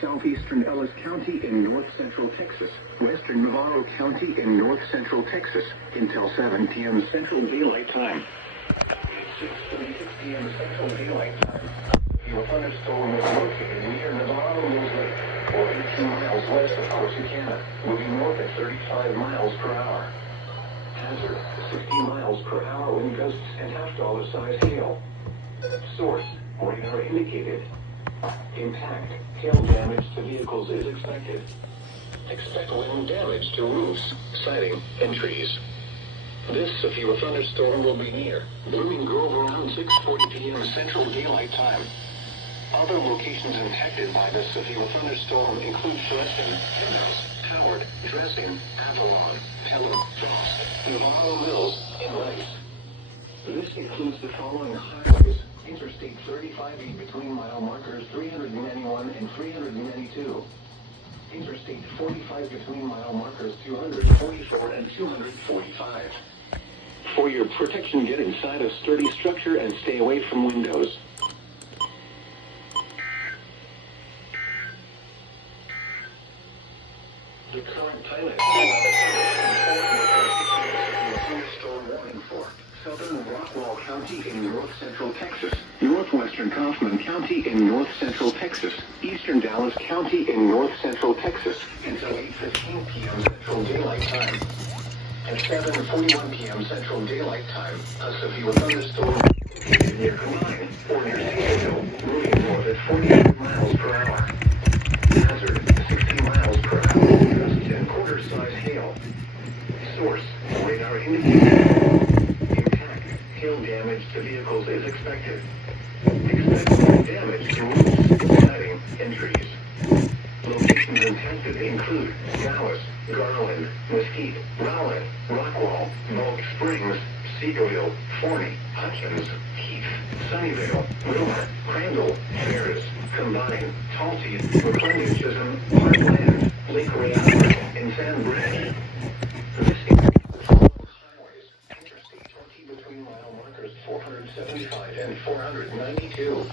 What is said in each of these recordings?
Southeastern Ellis County in north central Texas, western Navarro County in north central Texas until 7 p.m. Central Daylight Time. 6:36 p.m. Central Daylight Time. Your thunderstorm was located near Navarro Mills Lake, or 18 miles west of Corsicana, moving north at 35 miles per hour. Hazard, 60 miles per hour wind gusts and half-dollar size hail. Source, radar indicated. Impact, hail damage to vehicles is expected. Expect wind damage to roofs, siding, and trees. This severe thunderstorm will be near Blooming Grove around 6:40 p.m. Central Daylight Time. Other locations impacted by this severe thunderstorm include Flushing, Pinellas, Howard, Dressing, Avalon, Pelham, Frost, Navarro Mills, and Rice. This includes the following highways: Interstate 35 between mile markers 391 and 392. Interstate 45 between mile markers 244 and 245. For your protection, get inside a sturdy structure and stay away from windows. The current time is thunderstorm warning for southern Rockwall County in north central Texas, northwestern Kaufman County in north central Texas, eastern Dallas County in north central Texas until 8:15 p.m. Central Daylight Time. At 7:41 p.m. Central Daylight Time, a severe thunderstorm near Combine or near Cedarville, moving north at 48 miles per hour. Hazard, 60 miles per hour, gust and quarter-size hail. Source, radar indicated. Impact, hail damage to vehicles is expected. Expect damage to roofs, siding, and trees. Locations impacted include Dallas, Garland, Mesquite, Rowland, Rockwall, Bulk Springs, Cedarville, Forney, Hutchins, Heath, Sunnyvale, Wilmer, Crandall, Ferris, Combine, Talty, McClendon, Chisholm, Parkland, Lake Rayado, and San Branch. This includes the following highways: Interstate 20 between mile markers 475 and 492.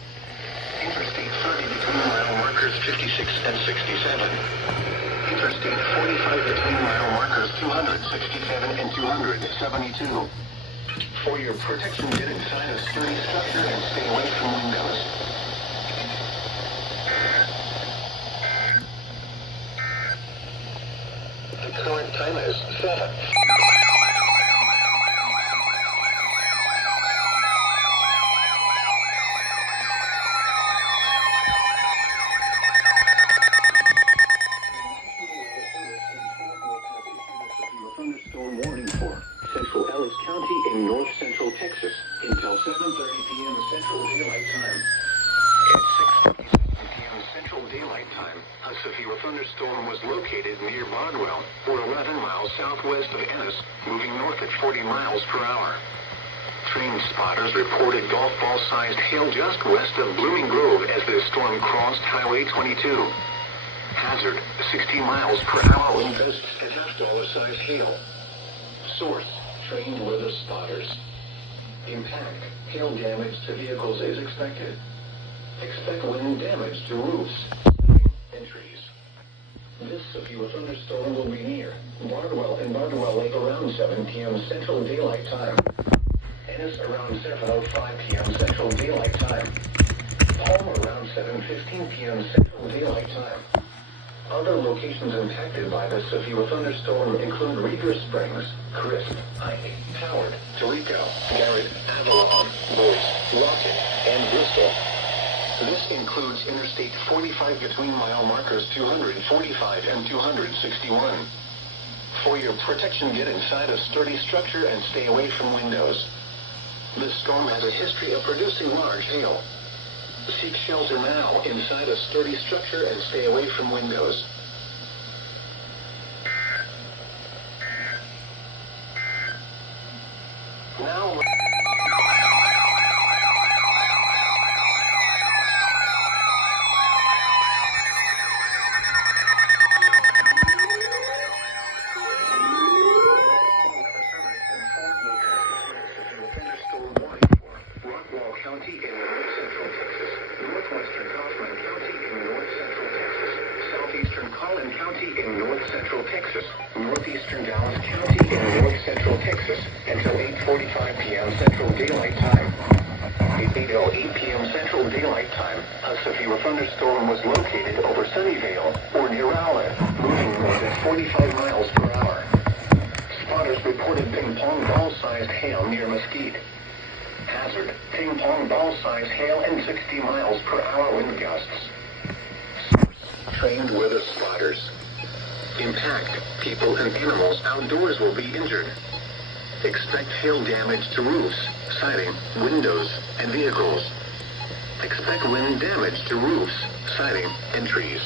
Interstate 30 between mile markers 56 and 67. Interstate 45 between mile markers 267 and 272. For your protection, get inside a sturdy structure and stay away from windows. The current time is 7. Thunderstorm warning for central Ellis County in north central Texas until 7:30 p.m. Central Daylight Time. At 6:37 p.m. Central Daylight Time, a severe thunderstorm was located near Bardwell, or 11 miles southwest of Ennis, moving north at 40 miles per hour. Train spotters reported golf ball-sized hail just west of Blooming Grove as the storm crossed Highway 22. Hazard, 60 miles per hour wind gusts and half-dollar size hail. Source, trained weather spotters. Impact, hail damage to vehicles is expected. Expect wind damage to roofs and trees. This severe thunderstorm will be near Bardwell and Bardwell Lake around 7 p.m. Central Daylight Time. Ennis around 7:05 p.m. Central Daylight Time. Palm around 7:15 p.m. Central Daylight Time. Other locations impacted by the severe thunderstorm include Reeder Springs, Crisp, Ike, Howard, Tarico, Garrett, Avalon, Bulls, Rocket, and Bristol. This includes Interstate 45 between mile markers 245 and 261. For your protection, get inside a sturdy structure and stay away from windows. This storm has a history of producing large hail. Seek shelter now inside a sturdy structure and stay away from windows. Now... Rockwall County in north central Texas, northwestern Kaufman County in north central Texas, southeastern Collin County in north central Texas, northeastern Dallas County in north central Texas until 8:45 p.m. Central Daylight Time. At 8:08 p.m. Central Daylight Time, a severe thunderstorm was located over Sunnyvale or near Rowlett, moving north at 45 miles per hour. Spotters reported ping-pong ball-sized hail near Mesquite. Hazard, ping-pong ball-sized hail and 60 miles per hour wind gusts. Source, trained weather spotters. Impact, people and animals outdoors will be injured. Expect hail damage to roofs, siding, windows, and vehicles. Expect wind damage to roofs, siding, and trees.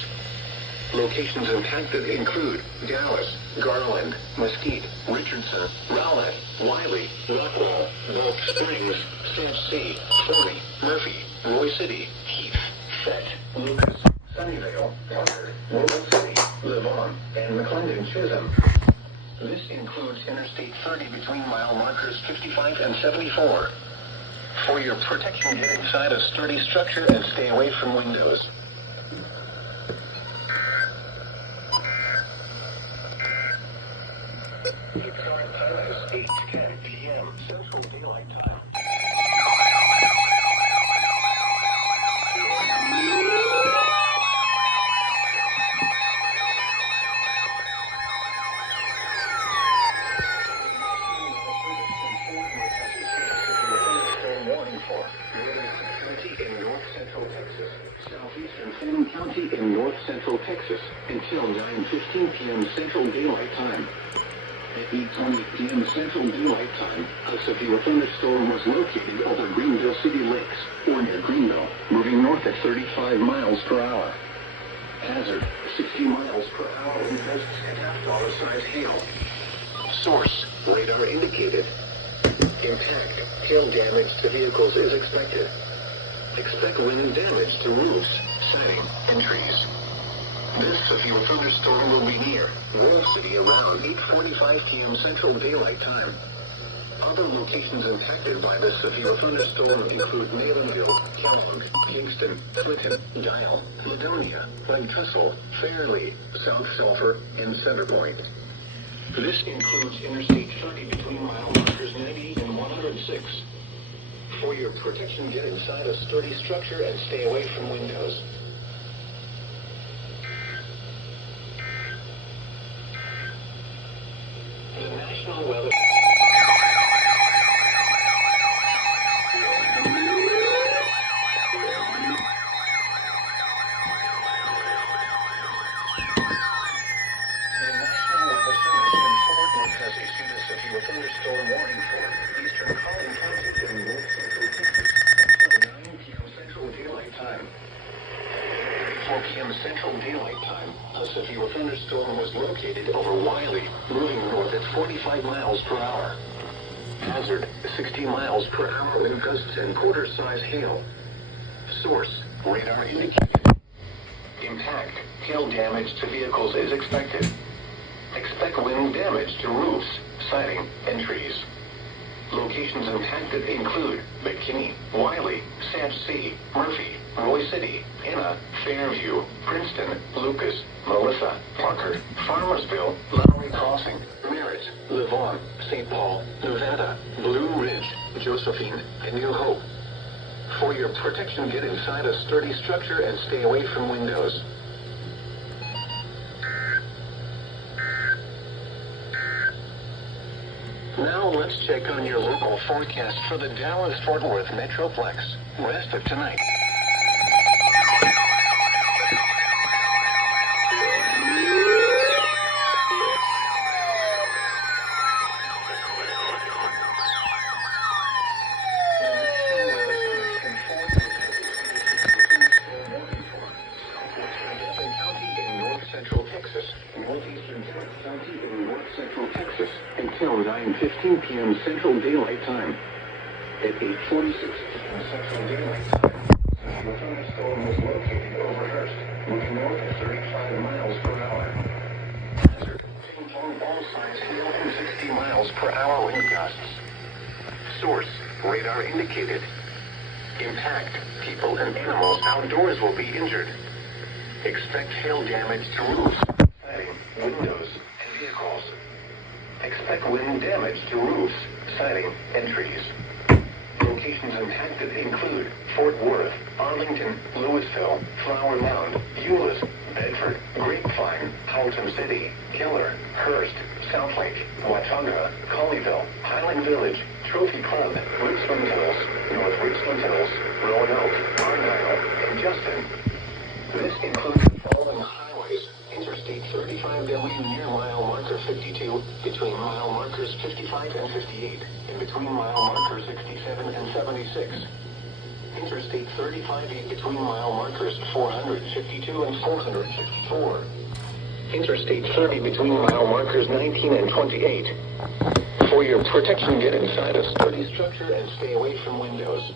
Locations impacted include Dallas, Garland, Mesquite, Richardson, Rowlett, Wiley, Rockwall, Gulf Springs, South Sea, Forney, Murphy, Roy City, Heath, Fett, Lucas, Sunnyvale, Parker, Willow City, Levon, and McClendon Chisholm. This includes Interstate 30 between mile markers 55 and 74. For your protection, get inside a sturdy structure and stay away from windows. Its current time is 8:10 p.m. Central Daylight Time. Southeastern Salem County in north central Texas until 9:15 p.m. Central Daylight Time. At 8:20 p.m. Central Daylight Time, a severe thunderstorm was located over Greenville City Lakes, or near Greenville, moving north at 35 miles per hour. Hazard, 60 miles per hour wind gusts and half-dollar-size hail. Source, radar indicated. Impact, hail damage to vehicles is expected. Expect wind damage to roofs, siding, and trees. This severe thunderstorm will be near Wolf City around 8:45 p.m. Central Daylight Time. Other locations impacted by this severe thunderstorm include Malinville, Kellogg, Kingston, Clinton, Dial, Ladonia, White Trestle, Fairleigh, South Sulphur, and Centerpoint. This includes Interstate 30 between mile markers 90 and 106. For your protection, get inside a sturdy structure and stay away from windows. The National Weather... Thunderstorm warning for eastern Collin County in north central Texas until 9 p.m. Central Daylight Time. At 4 p.m. Central Daylight Time, a severe thunderstorm was located over Wiley, moving north at 45 miles per hour. Hazard, 60 miles per hour wind gusts and quarter-size hail. Source, radar indicated. Impact, hail damage to vehicles is expected. Expect wind damage to roofs, siding, and trees. Locations impacted include McKinney, Wiley, South Sea, Murphy, Roy City, Anna, Fairview, Princeton, Lucas, Melissa, Parker, Farmersville, Lowry Crossing, Merritt, Levon, St. Paul, Nevada, Blue Ridge, Josephine, and New Hope. For your protection, get inside a sturdy structure and stay away from windows. Now let's check on your local forecast for the Dallas-Fort Worth Metroplex. Rest of tonight. Until 9:15 p.m. Central Daylight Time. At 8:46 p.m. Central Daylight Time, the thunderstorm was located over Hearst, moving north at 35 miles per hour. Hazard, ping-pong ball-sized hail and 60 miles per hour wind gusts. Source, radar indicated. Impact, people and animals outdoors will be injured. Expect hail damage to roofs, siding, windows, and vehicles. Expect wind damage to roofs, siding, and trees. Locations impacted include Fort Worth, Arlington, Louisville, Flower Mound, Euless, Bedford, Grapevine, Haltom City, Keller, Hearst, Southlake, Watauga, Colleyville, Highland Village, Trophy Club, Richland Hills, North Richland Hills, Roanoke, Argyle, and Justin. This includes the following highways: Interstate 35W near mile marker 52, between mile markers 55 and 58, and between mile markers 67 and 76. Interstate 35E between mile markers 452 and 454. Interstate 30 between mile markers 19 and 28. For your protection, get inside a sturdy structure and stay away from windows.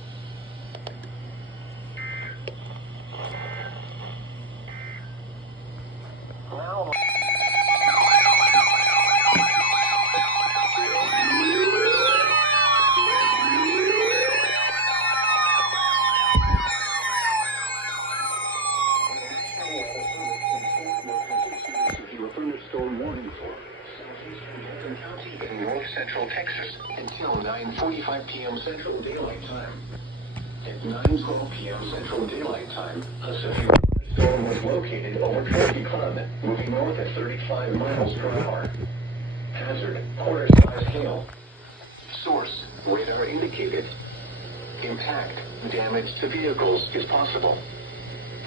Now, thunderstorm warning for southeastern Fulton County in north central Texas until 9:45 p.m. Central Daylight Time. At 9:12 p.m. Central Daylight Time, a severe storm was located over Trophy Club, moving north at 35 miles per hour. Hazard: quarter-size hail. Source: radar indicated. Impact: damage to vehicles is possible.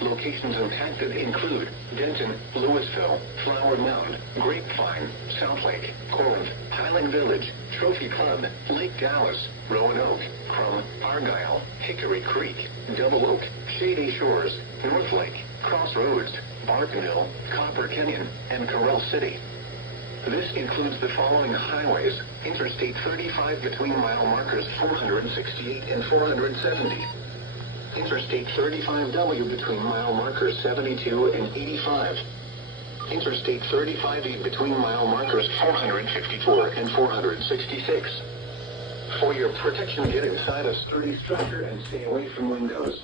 Locations impacted include Denton, Louisville, Flower Mound, Grapevine, Southlake, Corinth, Highland Village, Trophy Club, Lake Dallas, Roanoke, Crum, Argyle, Hickory Creek, Double Oak, Shady Shores, Northlake, Crossroads, Bartonville, Copper Canyon, and Corral City. This includes the following highways: Interstate 35 between mile markers 468 and 470. Interstate 35W between mile markers 72 and 85. Interstate 35E between mile markers 454 and 466. For your protection, get inside a sturdy structure and stay away from windows.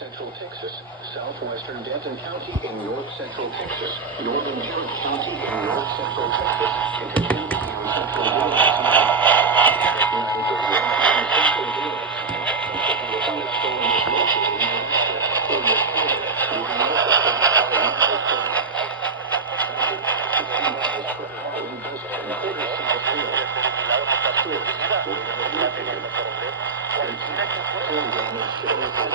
Central Texas, southwestern Denton County in north central Texas, northern Jarrett County in north central Texas, and County in central Daylight Time. At 9:31 p.m. Central Daylight Time, a severe thunderstorm was located in Nebraska, in the Canada, moving north at 35 miles per hour. 60 miles per hour in gust and 30 south wind. Source: radar indicated. Hail damage to vehicles.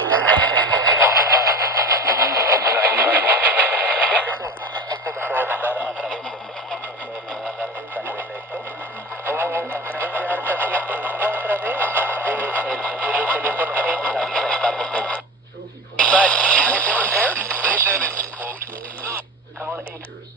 They said it's, quote, Colin Acres.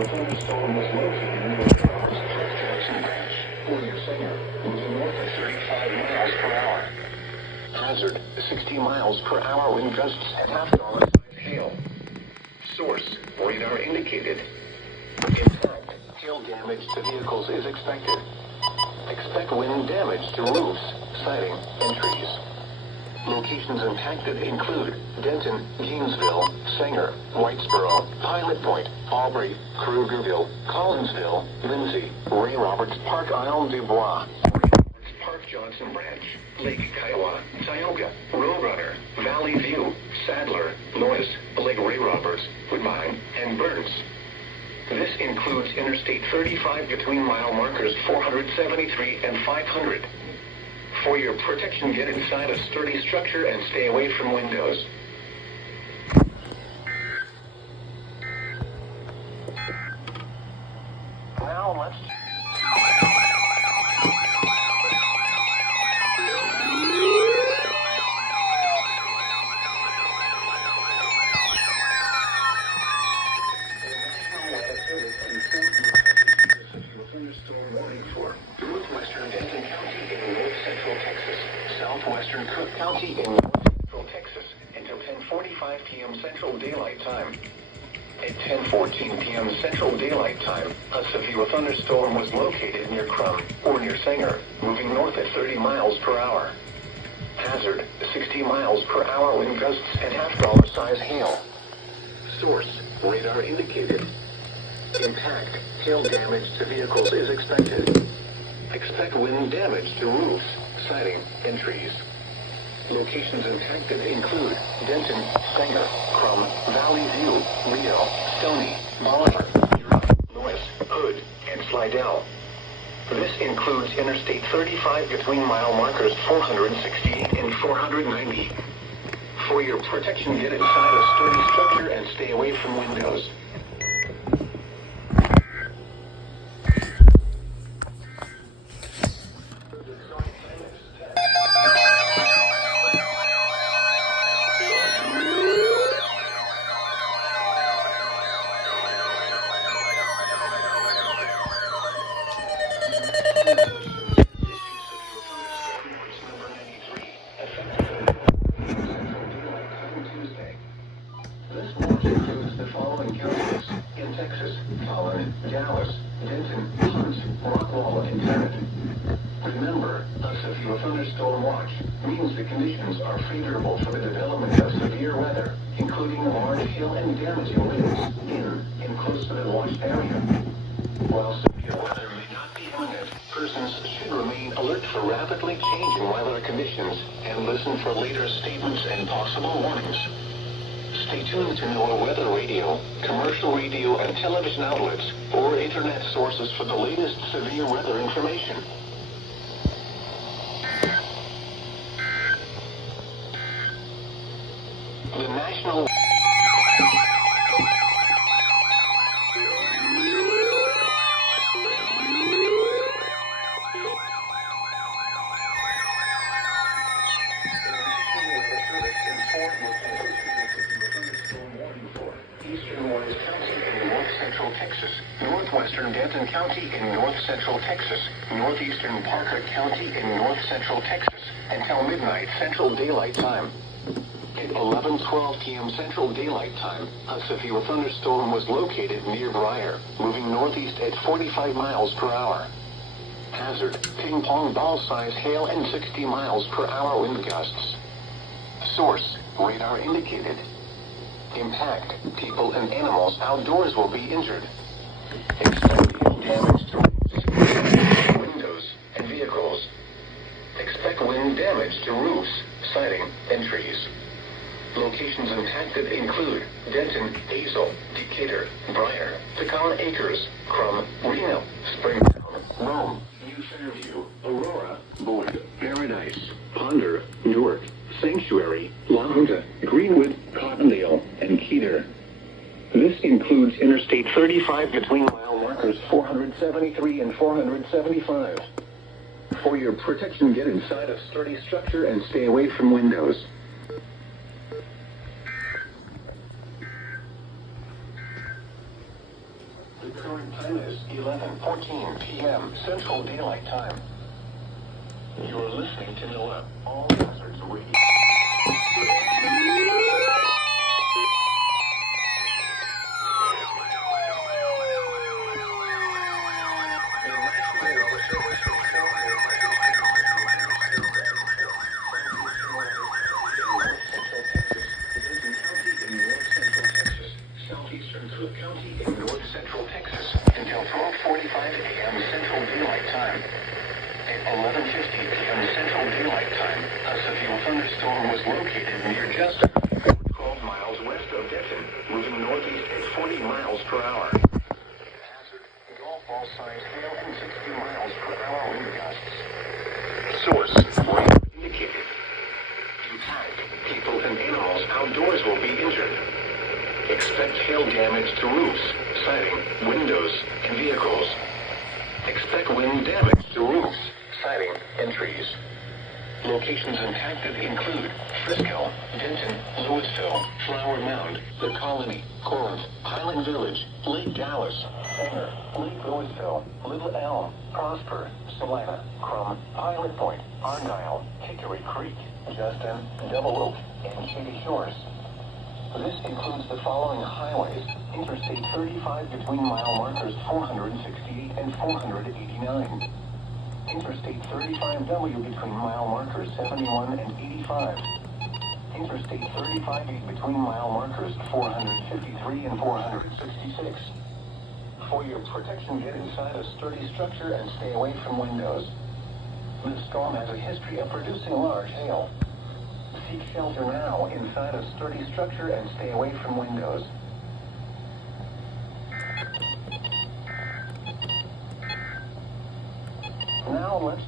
a thunderstorm was located near Park Jackson Branch, Warrior Singer, moving north at 35 miles per hour. Hazard, 60 miles per hour wind gusts and half-dollar size hail. Source, radar indicated. Impact, hail damage to vehicles is expected. Expect wind damage to roofs, siding, and trees. Locations impacted include Denton, Gainesville, Sanger, Whitesboro, Pilot Point, Aubrey, Krugerville, Collinsville, Lindsay, Ray Roberts, Park Isle du Bois, Park Johnson Branch, Lake Kiowa, Tioga, Roadrunner, Valley View, Sadler, Lois, Lake Ray Roberts, Woodbine, and Burns. This includes Interstate 35 between mile markers 473 and 500. For your protection, get inside a sturdy structure and stay away from windows. Now let's... Thunderstorm warning for northwestern Denton County in north central Texas, southwestern Cook County in north central Texas until 10:45 p.m. Central Daylight Time. At 10:14 p.m. Central Daylight Time, a severe thunderstorm was located near Crum, or near Sanger, moving north at 30 miles per hour. Hazard, 60 miles per hour wind gusts and half-dollar size hail. Source, radar indicated. Impact, hail damage to vehicles is expected. Expect wind damage to roofs, siding, and trees. Locations impacted include Denton, Sanger, Crum, Valley View, Rio, Stony, Bolivar, Lewis, Hood, and Slidell. This includes Interstate 35 between mile markers 468 and 490. For your protection, get inside a sturdy structure and stay away from windows. Includes the following counties in Texas: Collin, Dallas, Denton, Hunt, Rockwall, and Tarrant. Remember, a severe thunderstorm watch means the conditions are favorable for the development of severe weather, including large hail and damaging winds in and close to the watched area. While severe weather may not be imminent, persons should remain alert for rapidly changing weather conditions and listen for later statements and possible warnings. Stay tuned to NOAA weather radio, commercial radio and television outlets, or internet sources for the latest severe weather information. The National Texas, northwestern Denton County in north central Texas, northeastern Parker County in north central Texas, until midnight Central Daylight Time. At 11:12 p.m. Central Daylight Time, a severe thunderstorm was located near Briar, moving northeast at 45 miles per hour. Hazard, ping-pong ball-size hail and 60 miles per hour wind gusts. Source, radar indicated. Impact, people and animals outdoors will be injured. Expect damage to roofs, windows, and vehicles. Expect wind damage to roofs, siding, and trees. Locations impacted include Denton, Hazel, Decatur, Briar, Pecan Acres, Crum, Reno, Springtown, Rome, New Fairview, Aurora, Boyd, Paradise, Ponder, Newark, Sanctuary, La Junta, Greenwood, Cottondale, and Keeter. This includes Interstate 35 between mile markers 473 and 475. For your protection, get inside a sturdy structure and stay away from windows. The current time is 11:14 p.m. Central Daylight Time. You're listening to NOAA All Hazards Radio. Cook County in north central Texas until 12:45 a.m. Central Daylight Time. At 11:50 p.m. Central Daylight Time, a severe thunderstorm was located near Justin, 12 miles west of Denton, moving northeast at 40 miles per hour. Hazard: golf ball size hail and 60 miles per hour wind gusts. Source: wind indicated. Impact: people and animals outdoors will be injured. Expect hail damage to roofs, siding, windows, and vehicles. Expect wind damage to roofs, siding, and trees. Locations impacted include Frisco, Denton, Louisville, Flower Mound, The Colony, Corinth, Highland Village, Lake Dallas, Sanger, Lake Louisville, Little Elm, Prosper, Salina, Crum, Pilot Point, Argyle, Hickory Creek, Justin, Double Oak, and Shady Shores. This includes the following highways: Interstate 35 between mile markers 468 and 489. Interstate 35W between mile markers 71 and 85. Interstate 35E between mile markers 453 and 466. For your protection, get inside a sturdy structure and stay away from windows. This storm has a history of producing large hail. Seek shelter now inside a sturdy structure and stay away from windows. Now let's...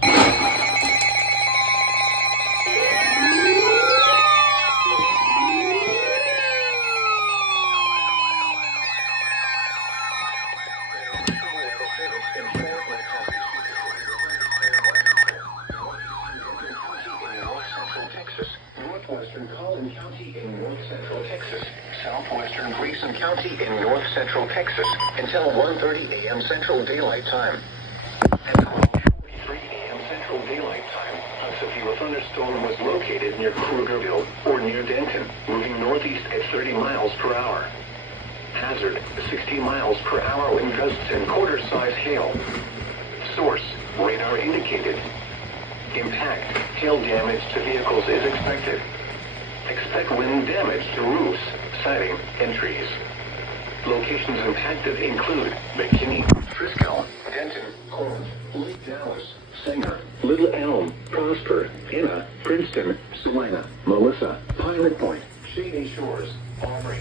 Northwestern Collin County in north central Texas. Southwestern Grayson County in north central Texas until 1:30 a.m. Central Daylight Time. At 12:43 a.m. Central Daylight Time, a severe thunderstorm was located near Krugerville or near Denton, moving northeast at 30 miles per hour. Hazard: 60 miles per hour wind gusts and quarter-size hail. Source: radar indicated. Impact: hail damage to vehicles is expected. Expect wind damage to roofs, siding, and trees. Locations impacted include McKinney, Frisco, Denton, Corinth, Lake Dallas, Sanger, Little Elm, Prosper, Enna, Princeton, Salina, Melissa, Pilot Point, Shady Shores, Aubrey.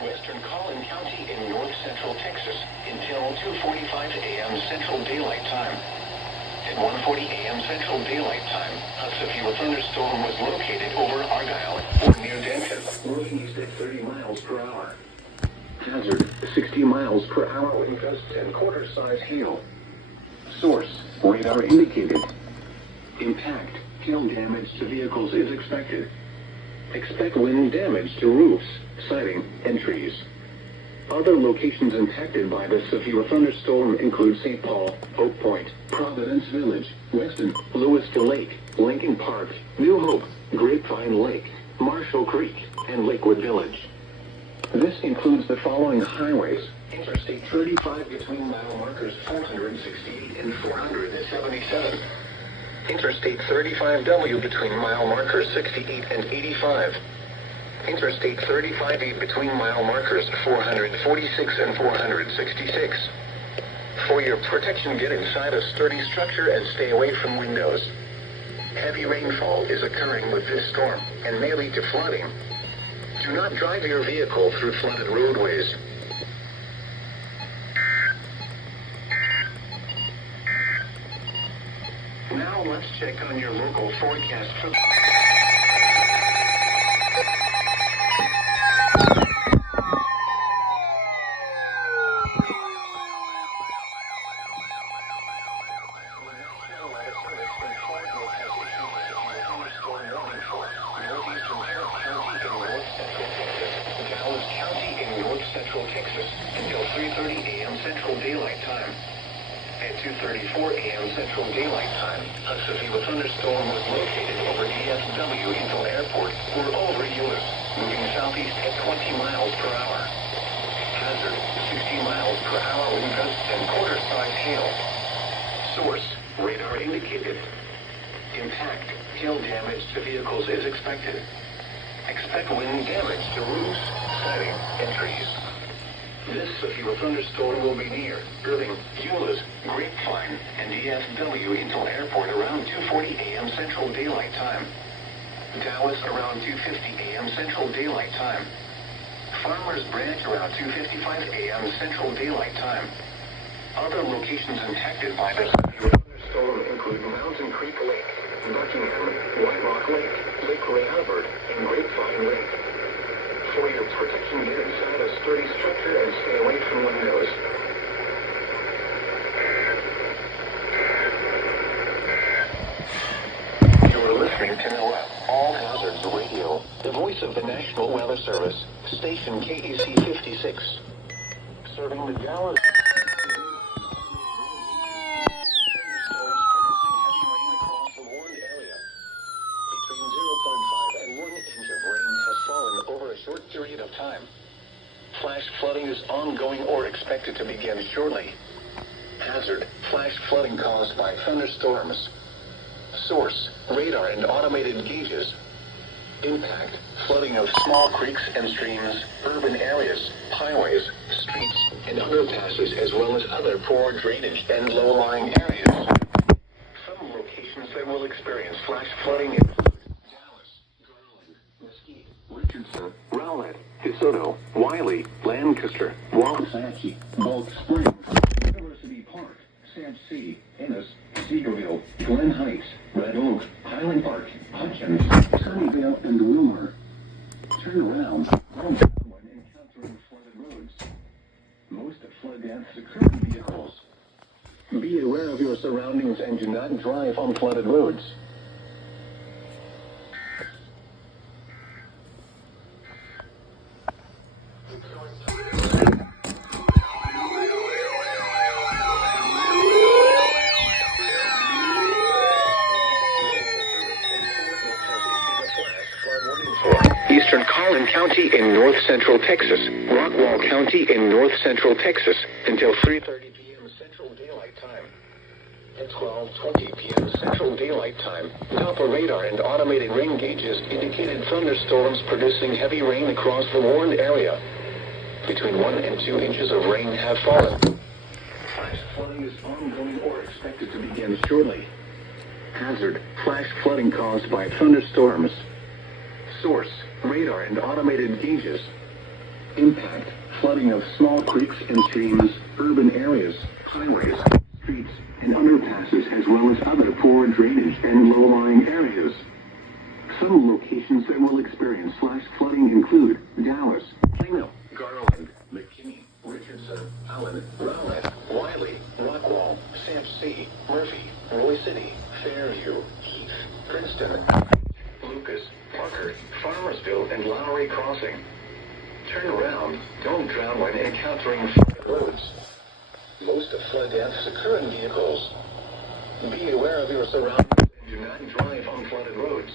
Western Collin County in north central Texas until 2:45 a.m. Central Daylight Time. At 1:40 a.m. Central Daylight Time, a severe thunderstorm was located over Argyle or near Denton, moving east at 30 miles per hour. Hazard: 60 miles per hour wind gusts and quarter-size hail. Source: radar indicated. Impact: hail damage to vehicles is expected. Expect wind damage to roofs, siding, and trees. Other locations impacted by the severe thunderstorm include St. Paul, Oak Point, Providence Village, Weston, Louisville Lake, Lincoln Park, New Hope, Grapevine Lake, Marshall Creek, and Lakewood Village. This includes the following highways: Interstate 35 between mile markers 468 and 477. Interstate 35W between mile markers 68 and 85. Interstate 35E between mile markers 446 and 466. For your protection, get inside a sturdy structure and stay away from windows. Heavy rainfall is occurring with this storm and may lead to flooding. Do not drive your vehicle through flooded roadways. Now let's check on your local forecast for... Texas, until 3:30 a.m. Central Daylight Time. At 2:34 a.m. Central Daylight Time, a severe thunderstorm was located over DFW Intel Airport or over Euless, moving southeast at 20 miles per hour. Hazard, 60 miles per hour wind gusts and quarter-size hail. Source, radar indicated. Impact, hail damage to vehicles is expected. Expect wind damage to roofs, siding, and trees. This severe thunderstorm will be near Irving, Euless, Grapevine, and DFW Intel Airport around 2:40 a.m. Central Daylight Time. Dallas around 2:50 a.m. Central Daylight Time. Farmers Branch around 2:55 a.m. Central Daylight Time. Other locations impacted by this severe thunderstorm include Mountain Creek Lake, Buckingham, White Rock Lake, Lake Ray Albert, and Grapevine Lake. For your protection, get inside a sturdy structure and stay away from windows. You are listening to NOAA All Hazards Radio, the voice of the National Weather Service, station KEC 56, serving the Dallas. Period of time. Flash flooding is ongoing or expected to begin shortly. Hazard, flash flooding caused by thunderstorms. Source, radar and automated gauges. Impact, flooding of small creeks and streams, urban areas, highways, streets, and underpasses, as well as other poor drainage and low-lying areas. Some locations that will experience flash flooding include Dallas, Garland, Mesquite, Richardson, Rowlett, DeSoto, Wiley, Lancaster, Wasatch, Bulk Springs, University Park, Sam C., Ennis, Cedarville, Glen Heights, Red Oak, Highland Park, Hutchins, Sunnyvale, and Wilmer. Turn around. Don't down when encountering flooded roads. Most flood deaths occur in vehicles. Be aware of your surroundings and do not drive on flooded roads. Eastern Collin County in north central Texas, Rockwall County in north central Texas, until 3:30 p.m. Central Daylight Time. At 12:20 p.m. Central Daylight Time, Doppler radar and automated rain gauges indicated thunderstorms producing heavy rain across the warned area. Between 1 and 2 inches of rain have fallen. Flash flooding is ongoing or expected to begin shortly. Hazard, flash flooding caused by thunderstorms. Source, radar and automated gauges. Impact, flooding of small creeks and streams, urban areas, highways, streets, and underpasses, as well as other poor drainage and low-lying areas. Some locations that will experience flash flooding include Dallas, Plano, Garland, McKinney, Richardson, Allen, Rowlett, Wiley, Rockwall, Sam C., Murphy, Roy City, Fairview, Heath, Princeton, Lucas, Parker, Farmersville, and Lowry Crossing. Turn around. Don't drown when encountering flooded roads. Most of flood deaths occur in vehicles. Be aware of your surroundings and do not drive on flooded roads.